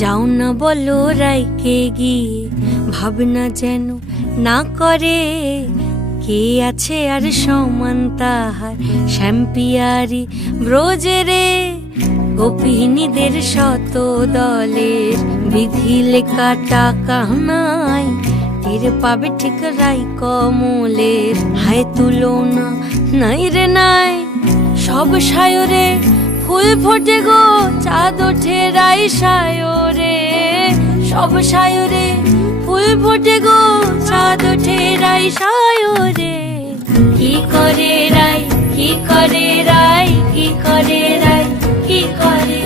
যাও না বলো রাইকে গিয়ে, ভাবনা যেন না করে। কে আছে আর সমান তাহার, শ্যাম্পিয়ারি ব্রজেরে। গোপিনীদের শত দলের, বিধি লেখা টাকা নাই। টের পাবে ঠিক রাই কমলের, হায় তুলনা নাই রে নাই। সব সায়রে ফুল ফোটে গো, চাঁদ ওঠে রাই সায়রে। সব সায়রে ফুল ফোটে গো, চাঁদ ওঠে রাই সায়রে। কি করে রাই, কি করে রাই, কি করে রাই, কি করে।